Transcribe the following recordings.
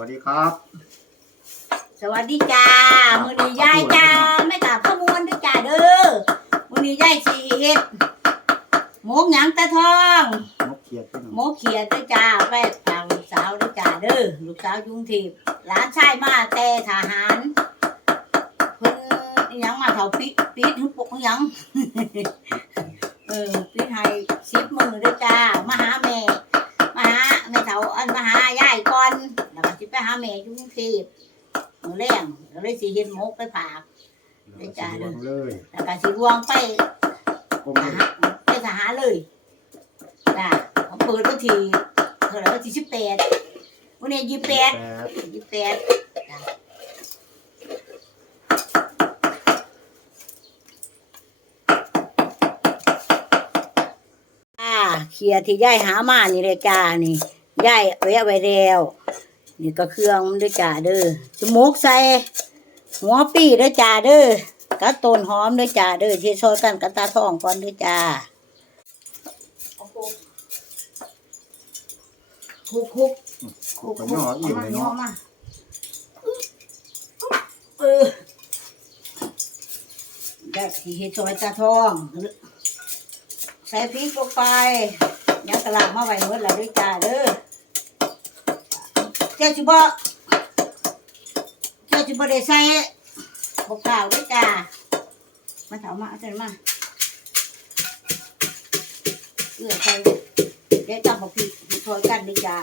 วัสดีครับ สวัสดีจ้า มือนี้ยายจ้า ไม่กลับข้อมูลด้วยจ้าเด้อ มือนี้ยายสีเฮ็ดหมกหยังตาทอง นกเขียดพี่น้องหมกเขียดด้วยจ้าไปทางลูกสาวด้วยจ้าเด้อลูกสาวยุงทีบหลานชายมาแต่ทหารเพิ่นอิหยังมาเถาปิดปิดหุบปกอิหยัง เออปิดให้สิบมือด้วยจ้ามาหาแม่มาหาแม่เถาอันมาหายายก่อนแล้วก็สิไป หาแม่ยุงทีบมือแรงก็เลยสิเฮ็ดหมกไปฝาก ได้จ้าลงเลยแล้วก็สิรวงไปกลมทหารไปทหารเลยจ้าเขาเปิดวันที่เท่าไหร่วันที่สิบแปดวันนี้ยี่แปด แปดยี่แปดจ้าเขียที่ย่ายหามานี่เลยจ้านี่ย่ายเอาไว้ไว้แล้ว นี่ก็เครื่องมันด้วยจ้าเด้อจมูกใส่หัวปีเด้อจ้าเด้อกระต้นหอมเด้อจ้าเด้อที่ซอยกันกับตาทองก่อนเด้อจ้าคุกคุกคุกกับย่ออิ่มเลยเนาะมาเออได้ที่เฮ็ดซอยตาทอง ใส่พริกลงไปยังกระลามาไว้หมดแล้วเด้อจ้าเด้อ เจ้าจิบ่เจ้าจิบ่ได้ใส่บกข่าวด้วยจ้ามาถามมาเอาใจมาเกลือใส่เดี๋ยวจำบอกผิดผิดถอยกันด้วยจ้า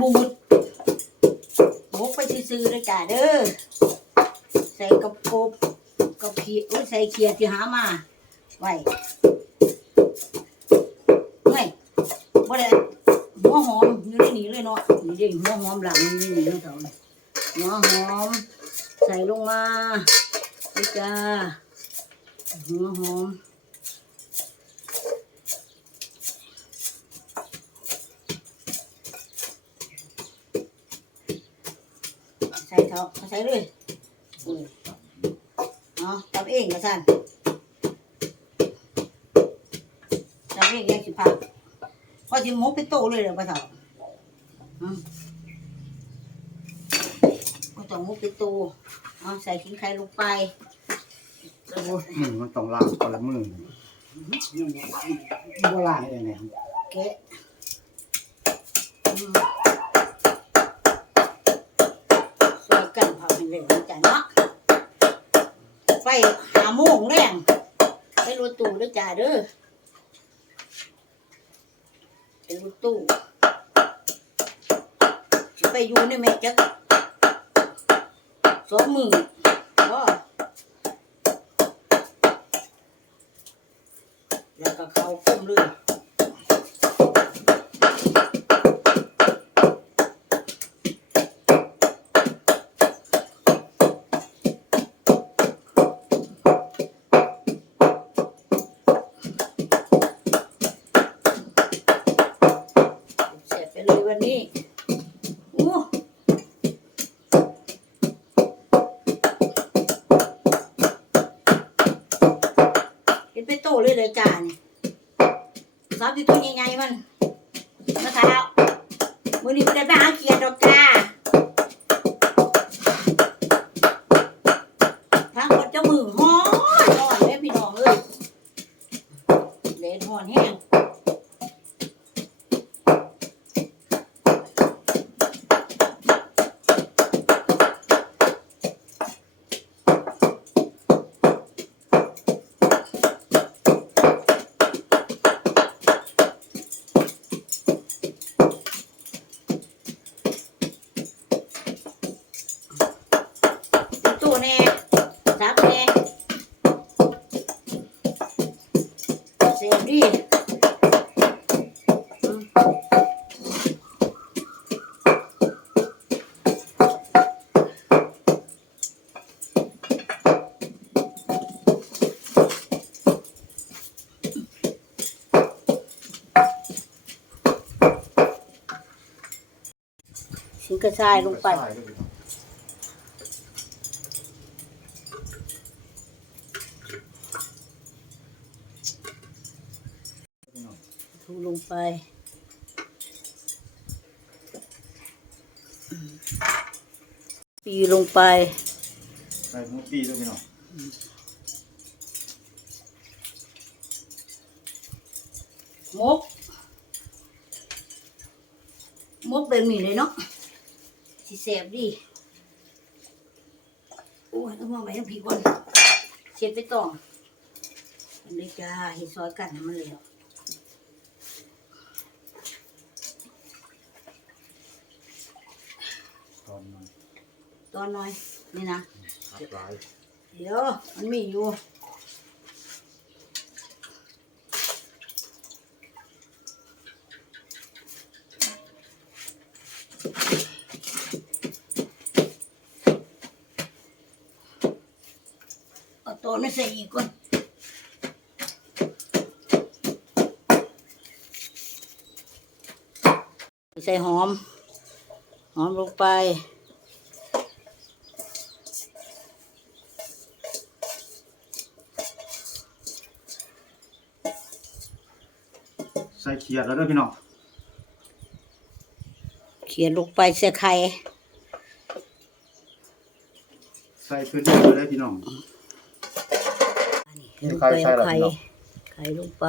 บูดหมกไปซื้อเลยจ้าเด้อ ใส่กระปบกระเพียอุ้ยใส่เขียดที่หามาไว้ไม่บ่ได้หัวหอมอยู่ในนี้เลยเนาะนี่เด้หัวหอมหลังนี่นี่เนาะเท่านี้หัวหอม ใส่ลงมาจ้าหัวหอม ใส่เท่าใส่เลยอุ้ยเนาะทำเองมาสั่นทำเองยังสิพักพอจิหมกไปโตเลยเดี๋ยวปะเถาอืมก็ต้องหมกไปโตเอาใส่ขิงไข่ลงไปแล้วก็มือมันต้องล้างก่อนละมือโบราณเลยเนี่ยแกะอืมซอยกัน เร็วจ้ะเนาะไฟหาโมงแรงไปรถตู้ด้วยจ้าเด้อไปรถตู้ไปอยู่ในแม่จักสองมือว่าแล้วก็เขาคุ้มเลย มือนี้ เสียบดีอืมถึงกระชายลงไปใช่ด้วยพี่น้องพี่น้อง ถู ลงไป ปีลงไปใส่หมูปีด้วยพี่น้องมกมกแบบนี้เลยเนาะสิแสบดีโอ้ยต้องมาไว้ทั้งผีก่อนเช็ดไปต่ออันนี้จ้าเห็ดซอยกันให้มันเลยตอนนั้น ต อนน้อย นี่นะทับหลายเดี๋ยว มันมีอยู่ เอาตัวนี้ใส่อีกก่อนใส่หอม หอมลงไป ใส่เขียดแล้วด้วยพี่น้องเขียนลงไปใส่ไข่ใส่เพื่อนเดียวเลยพี่น้อง นี่ลงไข่ไปใส่เอาอะไรไข่พี่น้องไข่ลงไป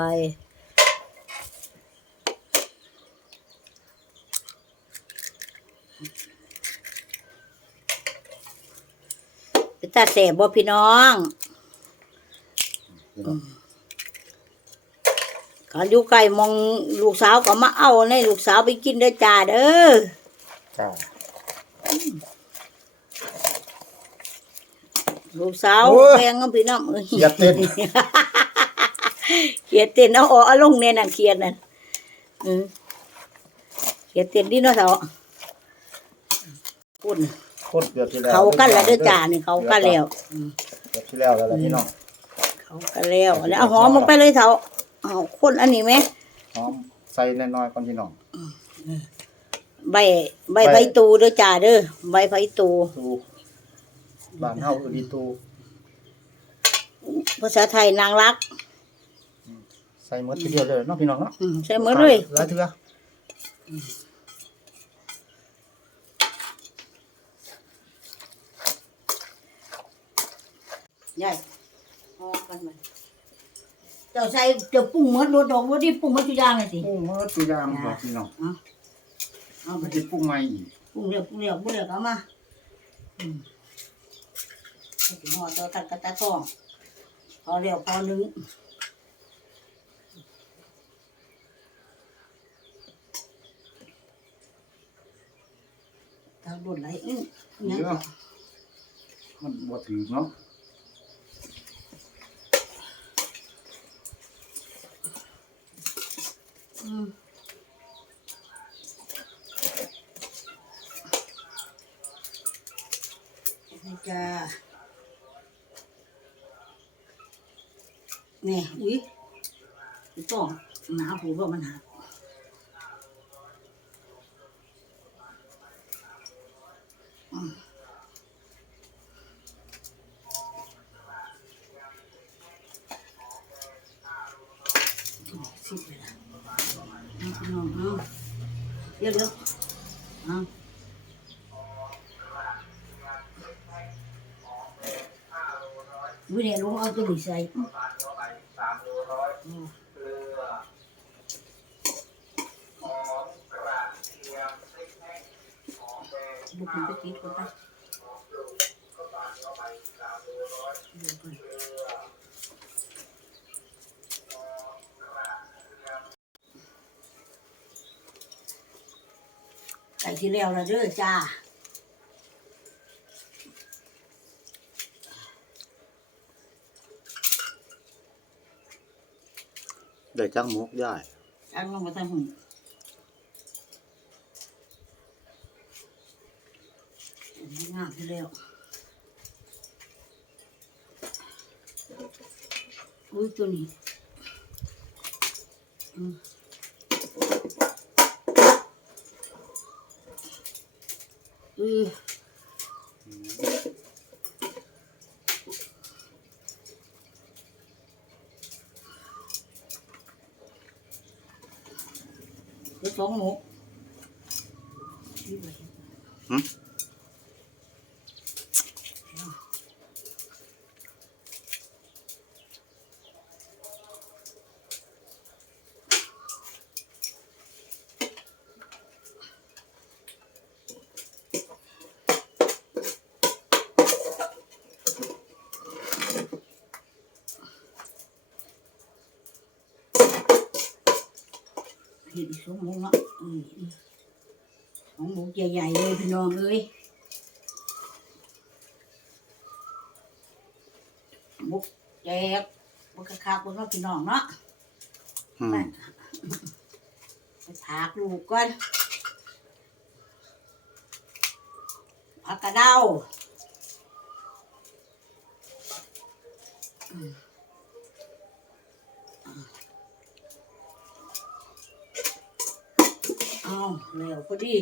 เป็นตาแสบบ่พี่น้องพี่น้อง การอยู่ไก่มองลูกสาวก็มาเอาในลูกสาวไปกินเด้อจ้าเด้อจ้าลูกสาวโอ้ยแพงก็พี่น้องเอ้ยเขียดเต้นเขียดเต้นเอาออกเอาลงเนี่ยน่ะเขียดนั่นอืมเขียดเต้นดิเนาะเถอะปุ่นโคตรเดือดที่แล้วเขากันแล้วเด้อจ้านี่เขากันแล้วอืมเดือดที่แล้วแล้วล่ะพี่น้องเขากันแล้วแล้วเอาหอมลงไปเลยเถอะ เอาคนอันนี้ไหมหอมใส่น้อยๆก่อนพี่น้องใบใบไผ่ตูเด้อจ้าเด้อใบไผ่ตูตูบ้านเฮาอือดีตูภาษาไทยนางรัก ใส่หมดทีเดียวเลยเนาะพี่น้องเนาะอืมใส่หมดเลยหลายเถื่อใหญ่พอกันมัน เจ้าใส่เจ้าปรุงหมดรสดอกรสที่ปรุงหมดทุกอย่างเลยสิปรุงหมดตัวอย่างบ่พี่น้องเอาไปมันสิปรุงใหม่อีกปรุงเรียบปรุงเรียบปรุงเรียบเอามาอืมให้ถึงห่อตัวตัดกระตาทองพอเรียวพอนึงทางบนไหลอื้อยังเยอะมันบ่ถือเนาะ อืม นี่จ้านี่อุ้ยต้องหนาหูว่ามันหักอืมสิบไปละเอาพี่น้องเอาเดี๋ยวเดี๋ยวเอาวิเนี่ยลุงเอาตัวนี้ ใส่อืมบุกมันไปติดก่อนไปเดี๋ยวก่อนไก่ที่แล้วและเด้อจ้า ได้จังหมกได้อันลงมาทางหุ่นงามที่แล้วอุ้ยตัวนี้อืมอือเดี๋ยวสองหมู เห็นสองหมูเนาะอืมอืมสองหมูใหญ่ๆเลยพี่ น้องเอ้ยหมุกแจกบุกคักๆบนว่าพี่น้องเนาะอืมไปไปถากลูกก่อนผักกระเดาอืมเอาเร็วพอดี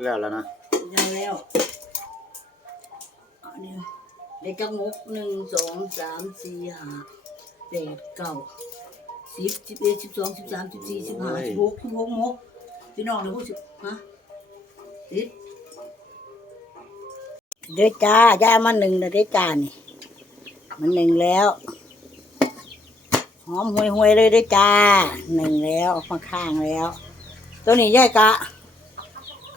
แล้วแล้วนะได้แล้วอันนี้เด็กจังมุกหนึ่งสองสามสี่ห้าแปดเก้าสิบสิบเอ็ดสิบสองสิบสามสิบสี่สิบห้าสิบหกสิบหกมุกพี่น้องเลยพูดสิฮะสิบเด้อจ้าย่ามันหนึ่งเด้อจ้านี่มันหนึ่งแล้ว หอมห่วยห่วยๆเลยเด้อจ้าหนึ่งแล้วข้างข้างๆแล้ว ตัวนี้ย่ายกะ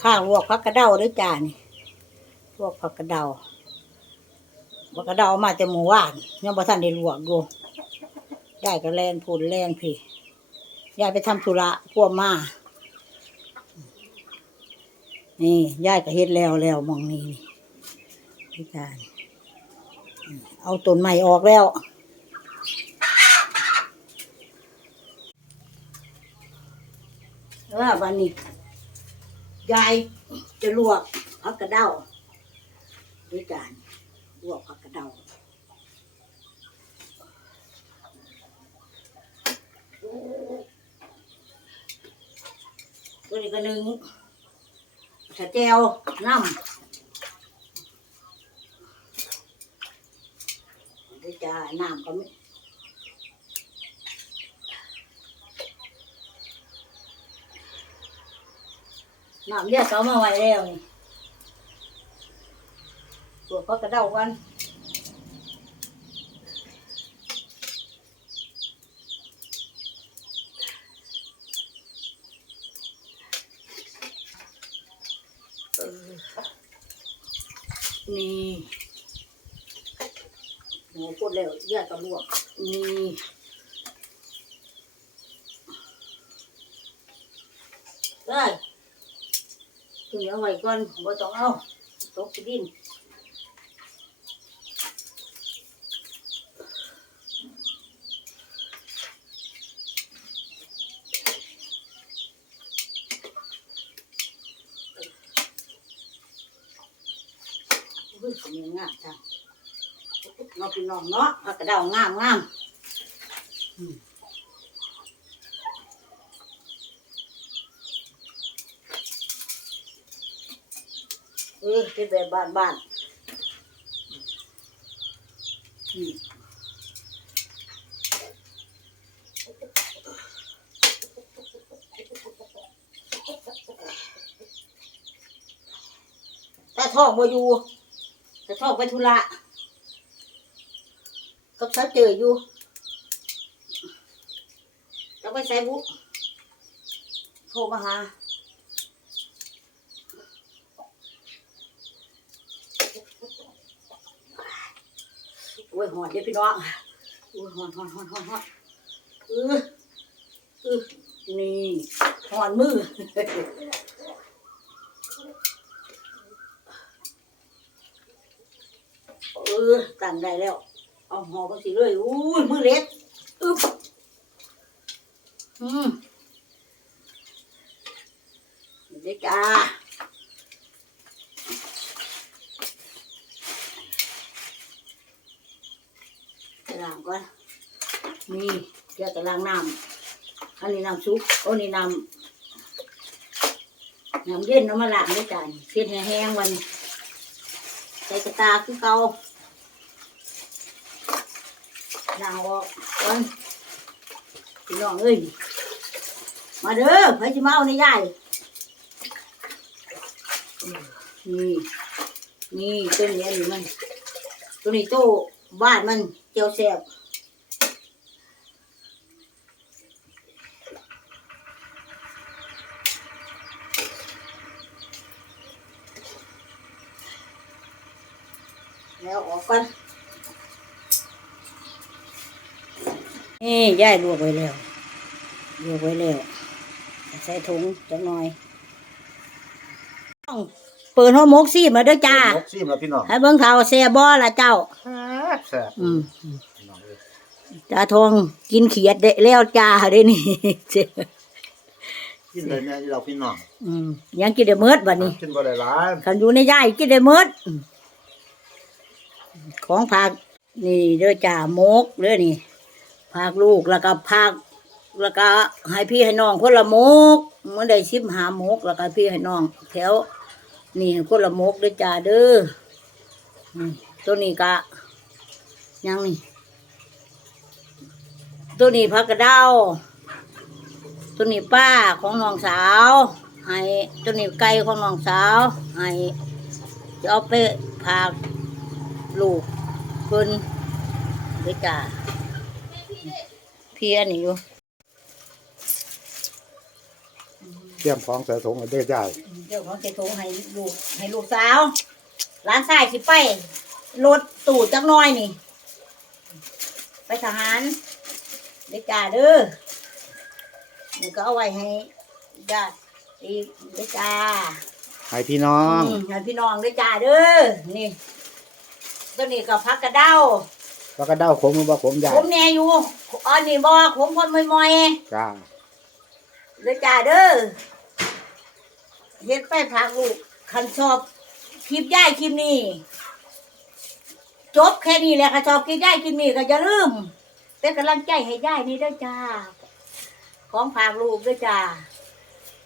ข้างลวกผักกระเดาด้วยจ้านี่ลวกผักกระเดาผักกระเดาเอามาแต่หมูหวานยังบ่ทันได้ลวกอยู่ยายก็แลนพูนแลนพี่ยายไปทำธุระพวกมานี่ยายก็เฮ็ดแล้วแล้วมองนี้นี่พี่การเอาต้นใหม่ออกแล้วเออวันนี้ ยายจะลวกผักกระเดาด้วยกันลวกผักกระเดาตัวนี้ก็หนึ่งสะเจวน้ำด้วยจ้าน้ำก็ไม่ น้ำเรียกเขามาไว้แล้วนี่ตัวพักกระเดากันนี่หมูพูดแล้วเรียกกับลวกนี่ได้ ถึงเอาไว้ก่อนบ่ต้องเอาตกที่ดินอุ้ยผมยังงามจังเราพี่น้องเนาะผักกระเดางามงามอืม ออเป็นแบบบ้านบ้านแต่ท้องบ่อยู่แต่ท้องไปธุระกับเขาเจออยู่แล้วไปใส่บุโทรมาหา อ้ยหอนเดี๋ยวพี่น้องโอ้ยหอนหอนหอนหอนหอนเออเออนี่หอนมือเออตั้งได้แล้ว เอาหอมสิเลยอุ้ยมือเล็กอึ๊บอืมเด็กจ้า นี่เกี่ยวกับล้างน้ำอันนี้น้ำซุปอ้นี่น้ำน้ำเย็นเอามาล้างด้วยกันเสียแห้งๆวันใส่กระตาคือเกาล้างออกก่อนพี่น้องเอ้ยมาเด้อไปจิมาเอาในยายนี่นี่ตัวนี้อันนี้มันตัวนี้โตบ้านมันเจียวแซ่บแล้วออกก่อนนี่ ย่ายลวกไว้แล้วลวกไว้แล้วใส่ถุงจังหน่อยเปิดหัวหมกซีมาเด้อจ้านกซีมแล้วพี่น้องให้เบิ่งข่าวแซ่บบ่ล่ะเจ้าแซ่บแซ่บอืมพี่น้องเอ้ยจ้าทองกินเขียดได้แล้วจ้าได้นี่ กินเลยเนี่ยที่เราพี่น้องอืมยังกินได้เมิดบัดนี้ กินบ่ได้หลายคันอยู่ในย่ายกินได้เมิดอืมของผักนี่เด้อจ้าหมกเด้อนี่ ผักลูกแล้วก็ผักแล้วก็ให้พี่ให้น้องคนละมกเมื่อได้ชิมหามกแล้วก็พี่ให้น้องแถว นี่คนละมกเด้อจ้าเด้อตัวนี้ก็ยังนี่ ตัวนี้ผักกระเด้าตัวนี้ป้าของน้องสาวให้ตัวนี้ไก่ของน้องสาวให้จะเอาไปพากลูกเพิ่นเด้อจ้า เพียนี่อยู่เตรียมของใส่ถุงเอาเด้อยายเดี๋ยวเขาจะโทรให้ลูกให้ลูกสาวร้านสายสิไปรถตู่จักหน้อยนี่ ไปทหารเด้อจ้าเด้อนี่ก็เอาไว้ให้ญาติอีกเด้อจ้าให้พี่น้อง อืมให้พี่น้องด้วยจ้าเด้อนี่ตัวนี้ก็พักกระเด้า แล้วก็เด้าขมหรือบ่ขมยายผมแน่อยู่อันนี้บ่ผมคนมอยจ้าๆด้วยจ้าเด้อเฮ็ดไปพักลูกคันชอบคลิปย่ายคลิปนี้จบแค่นี้แหละค่ะชอบคลิปย่ายคลิปนี้ก็อย่าลืมเป็นกำลังใจให้ย่ายนี่ด้วยจ้า ของฝากลูกด้วยจ้า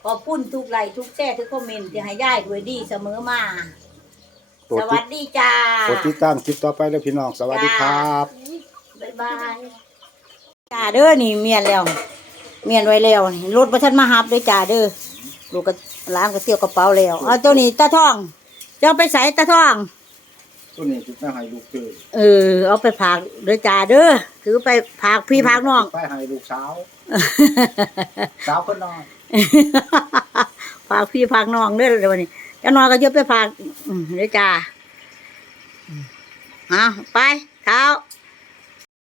ขอบคุณทุกไลค์ทุกแชร์ทุกคอมเมนต์ที่ให้ย่ายด้วยดีเสมอมา โปรสดติวัดสดีจ้าโปรดติดตามคลิปต่อไปเด้อพี่น้อง สวัสดีครับ บ๊ายบาย จ้าเด้อนี่เมียนแล้ว เมียนไว้แล้วนี่รถประชันมาหับด้วยจ้าเด้อลูกก็ล้างก็เตี้ยวกระเป๋าแล้วเอาตัวนี้ตาท่องจะเอาไปใส่ตาท่อง ตัวนี้สิไปให้ลูกเจอเออ เอาไปผากเด้อจ้าเด้อถือไปผากพี่ผากน้อง ไปให้ลูกสาว สาวคนน้อยผากพี่ผากน้องเด้อเดี๋ยวนี้เจ้าน้อยก็เยอะไปผากอืมเด้อจ้าอืมเอาไปเท้า